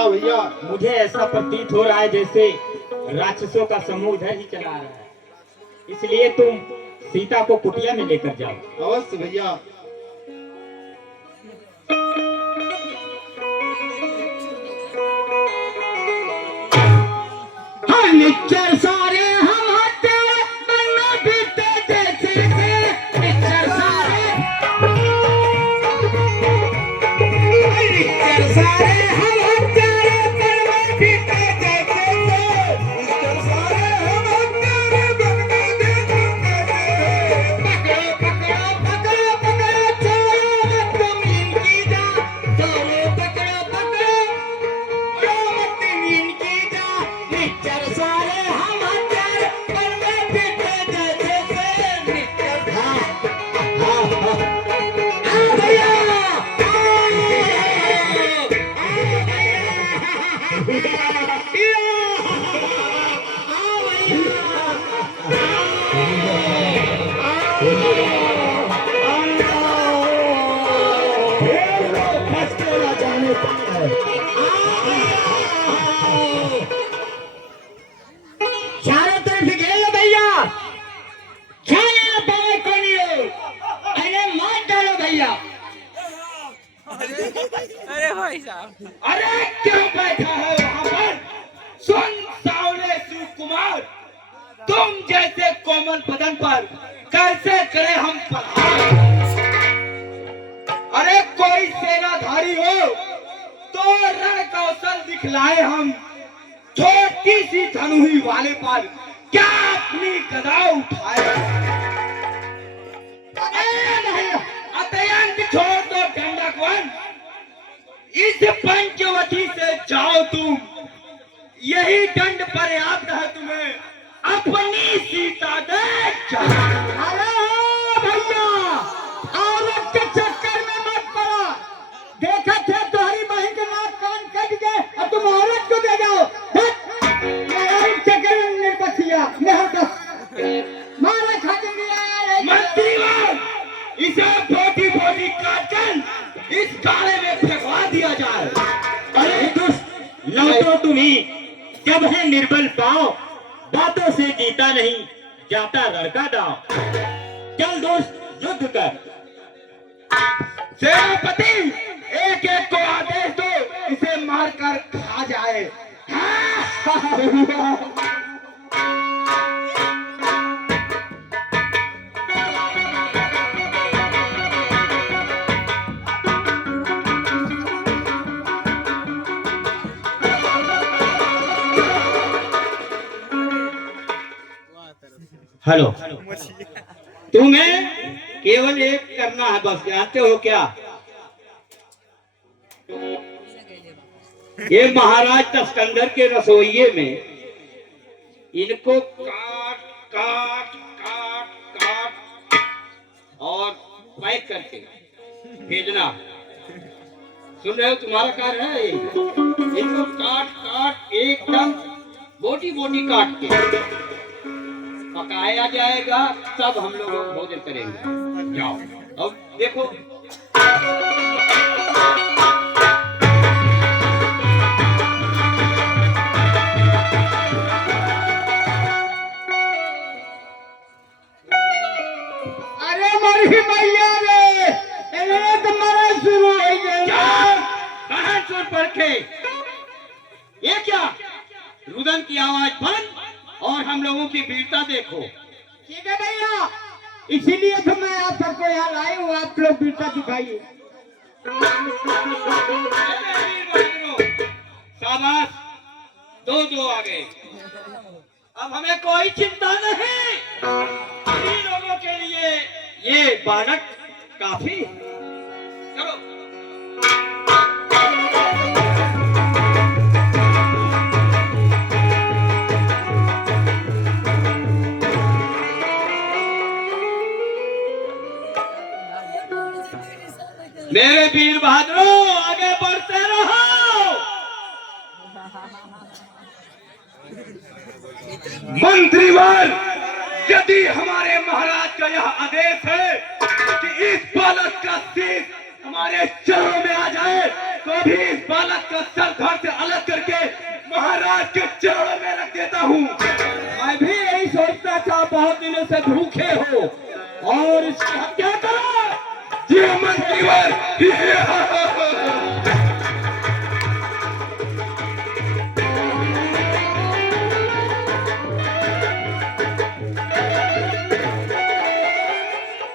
हाँ भैया। मुझे ऐसा प्रतीत हो रहा है जैसे राक्षसों का समूह इधर ही चला रहा है, इसलिए तुम सीता को कुटिया में लेकर जाओ। अवश्य भैया। हाँ निच्चर सारे हम आते बनना बीते जैसे थे, निच्चर सारे हम आते बनना बीते जैसे थे, निच्चर सारे हम आते बनना बीते जैसे थे। पकड़ो पकड़ो पकड़ो छोड़ो मत तुम इनकी जा, छोड़ो पकड़ो पकड़ो छोड़ो मत तुम इनकी जा, निच्चर सारे हम हत्यार बनना बीते जैसे थे, निच्चर हाँ हाँ हाँ भैया चारों तरफ घेर लो भैया, पाए कोनी हो, अरे मार डालो भैया। अरे भाई साहब, अरे क्यों बैठा है वहां पर? सुन सावले सुकुमार, तुम जैसे कोमल बदन पर कैसे करे हम प्रहार? अरे कोई सेनाधारी हो तो रण कौशल दिखलाए हम, छोटी सी धनुही वाले पर क्या अपनी गदा उठाए? अत्यंत छोड़ दो दंडकवन, इस पंचवटी से जाओ तुम, यही दंड पर्याप्त है तुम्हें, अपनी सीता दे जाओ। अरे भैया औरत के चक्कर में मत पड़ो, देखा थे तुम्हारी बहन के नाक कान कट गए और तुम औरत को दे जाओ। चक्कर में निर्बसिया मारा खा देंगे मंत्री, इसे बोटी बोटी काटकर इस काले में फेंकवा दिया जाए। अरे दुष्ट लौटो तुम्ही, जब है निर्बल पाओ, बातों से जीता नहीं जाता लड़का दाव। चल दोस्त युद्ध कर। सेनापति एक एक को आदेश दो, इसे मारकर खा जाए। हेलो, तुम्हें केवल एक करना है बस, जानते हो क्या? ये महाराज तस्कंदर के रसोइये में इनको काट काट काट काट और पैक करके भेजना। सुन रहे हो? तुम्हारा कार्य है ये। इनको काट काट एकदम बोटी बोटी काट के पकाया जाएगा, तब हम लोग भोजन करेंगे। जाओ अब देखो। अरे मरी मैया रे, तो मरा शुरू हो गया। कहां सुन पड़के? ये क्या? रुदन की आवाज बंद और हम लोगों की वीरता देखो। ठीक है भैया, इसीलिए तो मैं आप सबको यहाँ लाई हूँ, आप लोग वीरता दिखाइए। शाबाश, दो दो आ गए। अब हमें कोई चिंता नहीं, सभी लोगों के लिए ये बालक काफी। चलो मेरे वीर बहादुरों, आगे बढ़ते रहो। मंत्रीवर, यदि हमारे महाराज का यह आदेश है कि इस बालक का शीश हमारे चरणों में आ जाए तो भी इस बालक का सर धड़ से अलग करके महाराज के चरणों में रख देता हूँ। मैं भी यही सोचता था, बहुत दिनों से भूखे हो और इसकी हत्या करो। जी मंत्रीवर।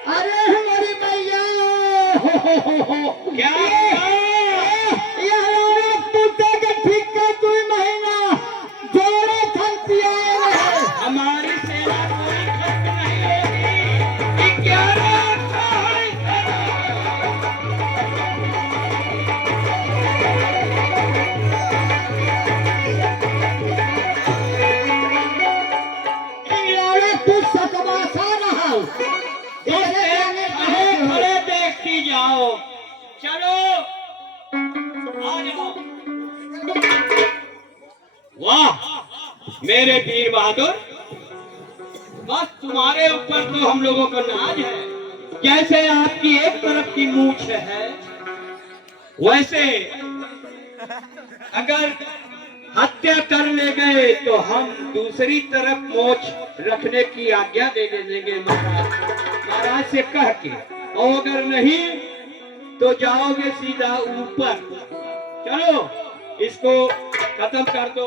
अरे हमारी मैया क्या ये हमारे पुत्र के ठीक का 2 महीना जोड़े खर्च आए रहे। हमारी सेना कोई खत्म नहीं होगी। 11 साल इंग्लैंड तू सकवासा रहा खड़े देखती जाओ। चलो आ जाओ। वाह मेरे वीर बहादुर, बस तुम्हारे ऊपर तो हम लोगों को नाज है। जैसे आपकी एक तरफ की मूछ है, वैसे अगर हत्या कर ले गए तो हम दूसरी तरफ मोछ रखने की आज्ञा दे देंगे महाराज से कह के, और अगर नहीं तो जाओगे सीधा ऊपर। चलो इसको खत्म कर दो।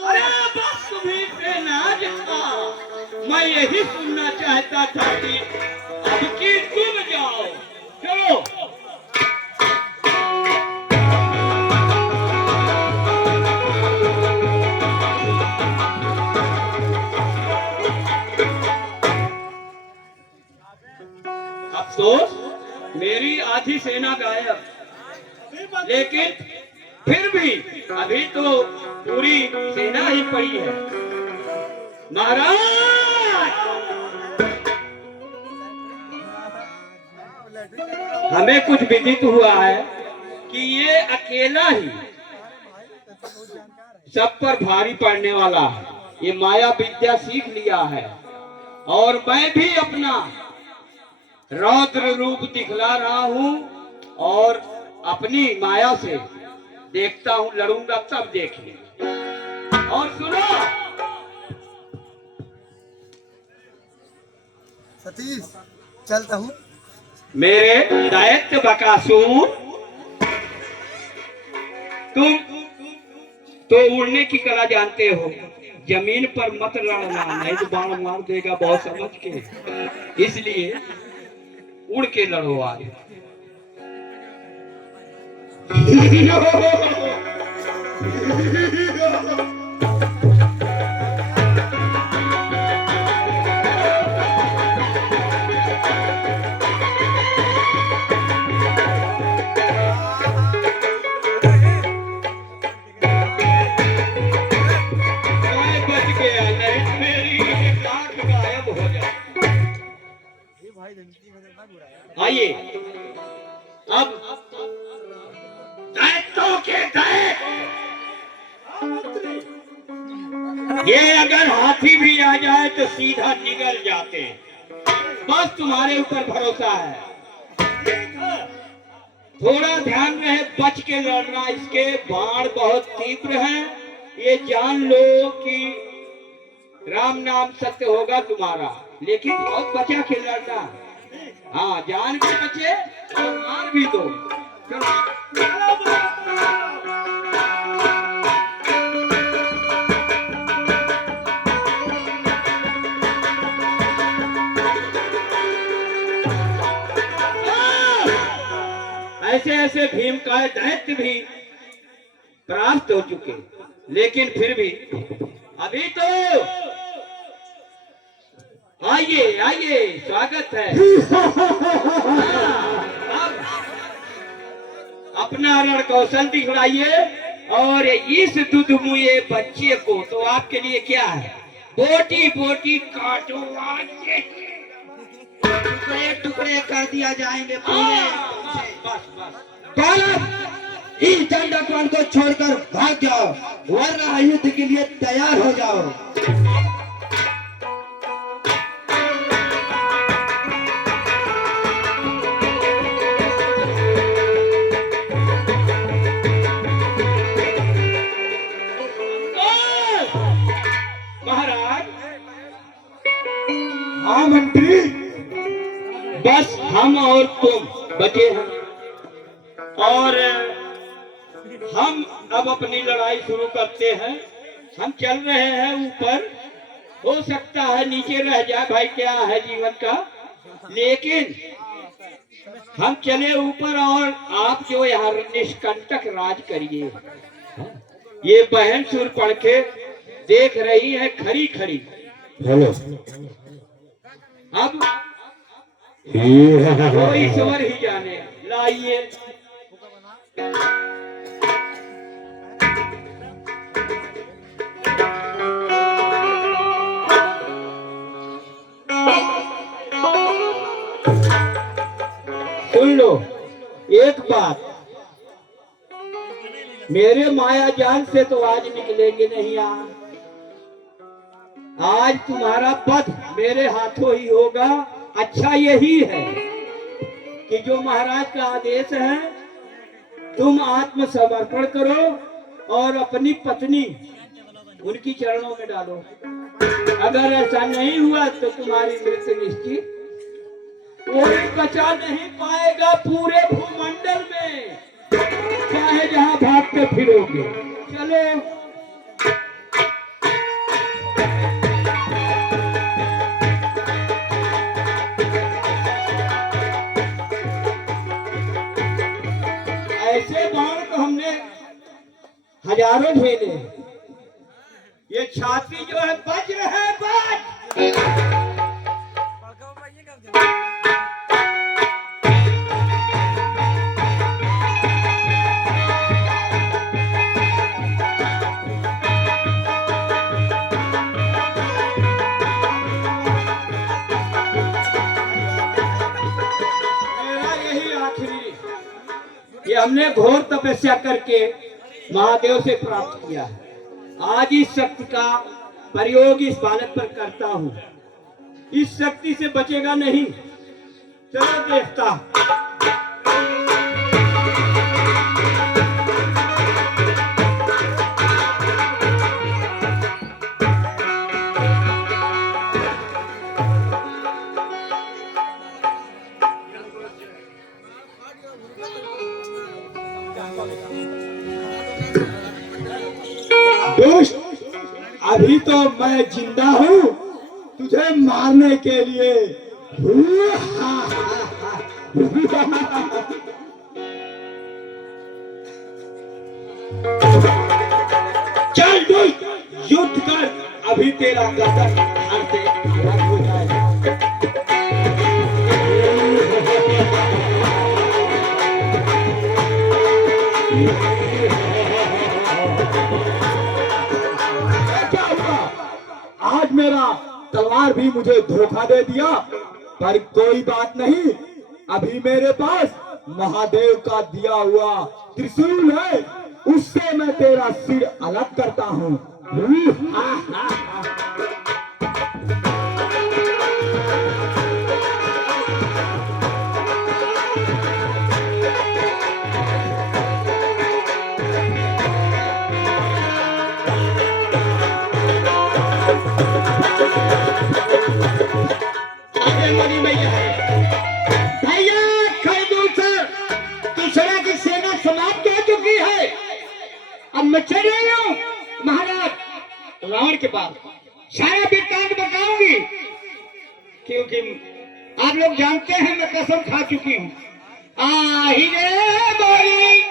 अरे बस तुम्हीं पे नाज था। मैं यही सुनना चाहता था कि अब की तुम जाओ। चलो अफसोस मेरी आधी सेना गायब, लेकिन फिर भी अभी तो पूरी सेना ही पड़ी है। महाराज हमें कुछ विदित हुआ है कि ये अकेला ही सब पर भारी पड़ने वाला है। ये माया विद्या सीख लिया है और मैं भी अपना रौद्र रूप दिखला रहा हूँ और अपनी माया से देखता हूँ, लड़ूंगा तब देखिए। और सुनो सतीश, चलता हूँ। मेरे दैत्य बकासुर, तुम तो उड़ने की कला जानते हो। जमीन पर मत लड़ना, नहीं तो बाण मार देगा बहुत समझ के। इसलिए उड़ के लड़ो आज। आइए अब दैत्यों के दैत्य, ये अगर हाथी भी आ जाए तो सीधा निगल जाते। बस तुम्हारे ऊपर भरोसा है। थोड़ा ध्यान रहे, बच के लड़ना। इसके बाण बहुत तीव्र हैं। ये जान लो कि राम नाम सत्य होगा तुम्हारा, लेकिन बहुत बचा के लड़ना। हाँ, जान भी बचे और मार भी दो। ऐसे ऐसे भीम का दैत्य भी परास्त हो चुके, लेकिन फिर भी अभी तो आइए आइए, स्वागत है। अब अपना रण कौशल दिखलाइए। और इस दुधमुए बच्चे को तो आपके लिए क्या है, बोटी बोटी काटो। टुकड़े टुकड़े कर दिया जाएंगे पूरे। बस बालक इस दंडकवन को छोड़कर भाग जाओ, वरना युद्ध के लिए तैयार हो जाओ। महाराज, हाँ मंत्री, बस हम और तुम बचे हैं और हम अब अपनी लड़ाई शुरू करते हैं। हम चल रहे हैं ऊपर, हो सकता है नीचे रह जाए, भाई क्या है जीवन का, लेकिन हम चले ऊपर और आप जो यहाँ निष्कंटक राज करिए। ये बहन सुर पढ़ के देख रही है खड़ी खड़ी। हेलो, अब वो ईश्वर ही जाने। लाइए सुन लो एक बात, मेरे माया जाल से तो आज निकलेंगे नहीं। आज तुम्हारा वध मेरे हाथों ही होगा। अच्छा यही है कि जो महाराज का आदेश है, तुम आत्मसमर्पण करो और अपनी पत्नी उनकी चरणों में डालो। अगर ऐसा नहीं हुआ तो तुम्हारी मृत्यु निश्चित। कोई बचा नहीं पाएगा पूरे भूमंडल में, चाहे जहां भागते फिरोगे। चलो ऐसे बाण तो हमने हजारों झेले, ये छाती जो है वज्र है, वज्र। ये हमने घोर तपस्या करके महादेव से प्राप्त किया है। आज इस शक्ति का प्रयोग इस बालक पर करता हूँ। इस शक्ति से बचेगा नहीं। चलो देखता। दोस्त, अभी तो मैं जिंदा हूँ तुझे मारने के लिए। चल दोस्त, युद्ध कर, अभी तेरा गर्दन हार से अलग हो जाएगा। क्या हुआ? आज मेरा तलवार भी मुझे धोखा दे दिया, पर कोई बात नहीं। अभी मेरे पास महादेव का दिया हुआ त्रिशूल है, उससे मैं तेरा सिर अलग करता हूँ। मनी मैया है भैया, खरदूल सर, दूसरा की सेना समाप्त हो चुकी है। अब मैं चल रही हूँ महाराज रावण के पास। सारा वृत्तांत बताऊंगी, क्योंकि आप लोग जानते हैं मैं कसम खा चुकी हूँ। आही रे बोली